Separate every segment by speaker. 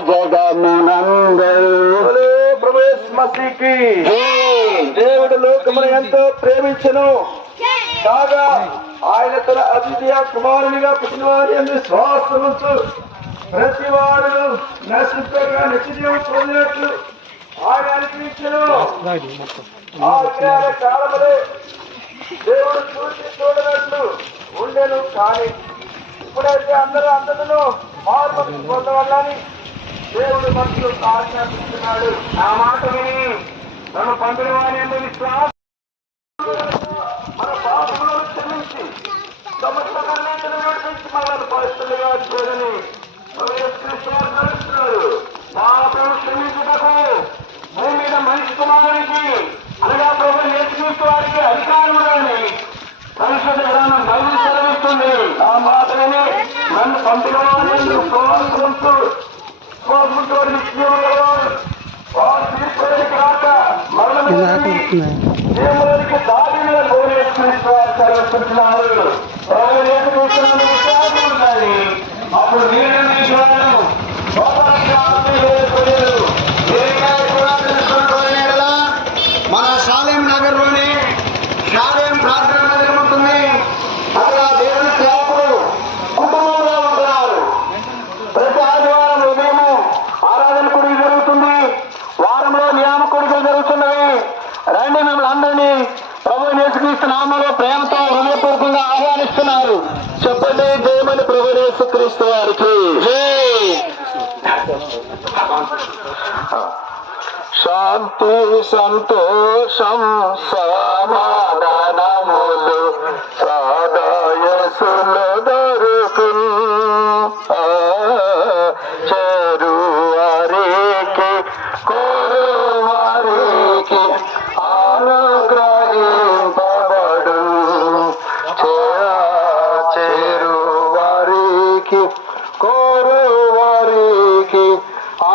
Speaker 1: జగమునందరూ
Speaker 2: మసీకి దేవుడు లోకమును ఎంతో ప్రేమించను. కాగా ఆయన తన అతిథియ కుమారునిగా పుట్టిన వారి అందు శ్వాసముంచు ప్రతి వాడు నశించగా నిత్యజీవం పొందినట్లు ఆయన అనిపించను కాలములే దేవుడు చూసి చూడనట్లు ఉండేను కానీ ఇప్పుడైతే అందరూ అందరిలో మార్పు పొందవాలని దేవుడు మనసు ఆజ్ఞాపిస్తున్నాడు ఆ మాట విని నన్ను పంపిన వారి అందరి విశ్వాసం. మన పాపములను క్షమించి సమస్త కన్నీటిని నడిపించి మనల్ని పరిస్థితులుగా చేయని నడుస్తున్నాడు. పాపం క్షమించుటకు భూమి మీద మనిషి కుమారునికి అనగా ప్రభు నేర్చుకుంటూ వారికి అధికారం అని పరిశుద్ధ విధానం బైబిల్ సెలవిస్తుంది. ఆ మాటని నన్ను పంపిన వారిని కోరుకుంటూ ప్రోత్సహిస్తూ నిత్యములలో వారు తీర్పులోనికి రాక అప్పుడు నేను
Speaker 1: దేవుని ప్రభు వారికి శాంతి సంతోషం సమాధానములు సాదాయసులు దొరుకును వారికి కోరు వారికి అనుగ్రహింపబడు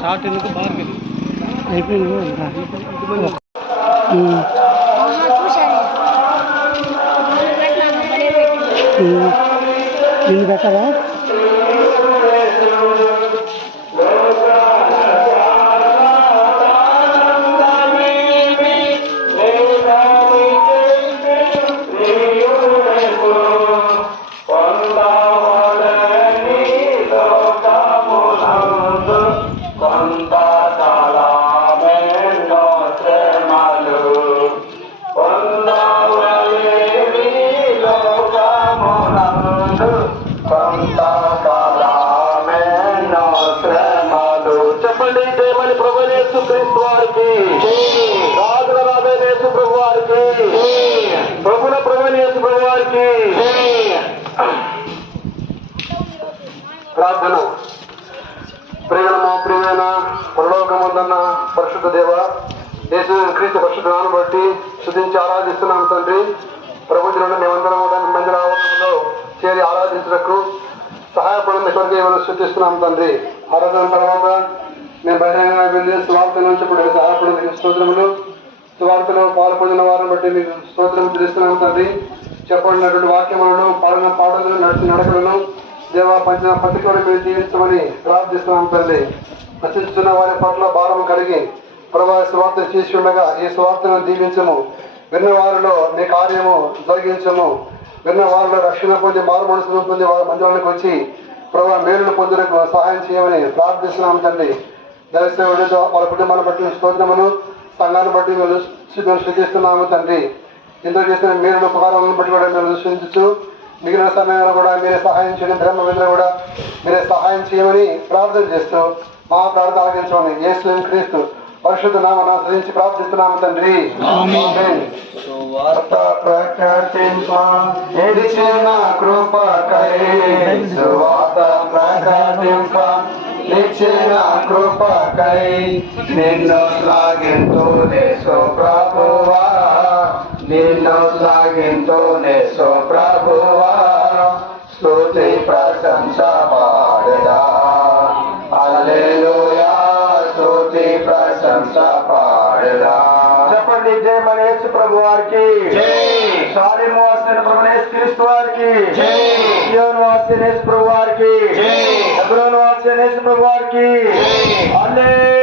Speaker 3: షార్ట్ ఎందుకు బాగా అయిపోయింది నిన్ను పెట్టాలా
Speaker 2: చెప్పండి దేవుని ప్రభు క్రీస్తు వారికి రాజుల రాజు ప్రభు వారికి ప్రభుల ప్రభు ప్రభు వారికి ప్రార్థన. ప్రేమము ప్రియమైన పరలోకముందన్న పరిశుద్ధ దేవ యేసు క్రీస్తు పరిశుద్ధ బట్టి శుద్ధించి ఆరాధిస్తున్నాం తండ్రి. ప్రభుత్వం మేమందరం కూడా మందిర ఆవరణలో చేరి ఆరాధించడానికి సహాయపడిన కొరకు మనం శుద్ధిస్తున్నాం తండ్రి. ఆరాధన తర్వాత మేము బహిరంగంగా వెళ్ళి స్వార్థ నుంచి ఇప్పుడు సహాయపడిన స్తోత్రములు స్వార్థలో పాల్పొందిన వారిని బట్టి మీకు స్తోత్రం తెలుస్తున్నాం తండ్రి. చెప్పబడినటువంటి వాక్యములను పాడిన పాటలను నడిచిన నడకలను దేవా పంచిన పత్రికలను మీరు జీవించమని ప్రార్థిస్తున్నాం తండ్రి. నశిస్తున్న వారి పట్ల భారం కలిగి ప్రభా స్వార్థ చేసి ఉండగా ఈ స్వార్థను దీవించము. విన్న వారిలో నీ కార్యము జరిగించము. విన్న వారిలో రక్షణ పొంది మారు మనసును పొంది వారి మందిరానికి వచ్చి ప్రభా మేలును పొందుటకు సహాయం చేయమని ప్రార్థిస్తున్నాం తండ్రి. దయచేసి వాళ్ళ కుటుంబాన్ని బట్టి స్తోత్రమును సంఘాన్ని బట్టి మేము తండ్రి. ఎంతో చేసిన మీరు ఉపకారాలను బట్టి కూడా మేము సూచించు మిగిలిన సమయంలో కూడా మీరే సహాయం చేయడం. ధర్మ మీద కూడా మీరే సహాయం చేయమని ప్రార్థన చేస్తూ మా ప్రార్థన ఆలకించమని యేసు క్రీస్తు పరిశుద్ధ నామను ఆశ్రయించి ప్రార్థిస్తున్నాము తండ్రి.
Speaker 1: సువార్త ప్రకటింప నిలిచిన కృపకై సువార్త ప్రకటింప నిలిచిన కృపకై నిన్ను సాగింతూ నేసో ప్రభువా. నిన్ను సాగింతూ నేసో ప్రభువా. స్తుతి ప్రశంస పాడదా. హల్లెలూయా స్తుతి ప్రశంస పాడదా.
Speaker 4: చెప్పండి జయ మన యేసు ప్రభు వారికి సాలిము వాసిన ప్రభు క్రీస్తు వారికి
Speaker 1: జై.
Speaker 4: సియోను వాసిన ప్రభు వారికి
Speaker 1: జై.
Speaker 4: ప్రభు వారికి. హల్లెలూయా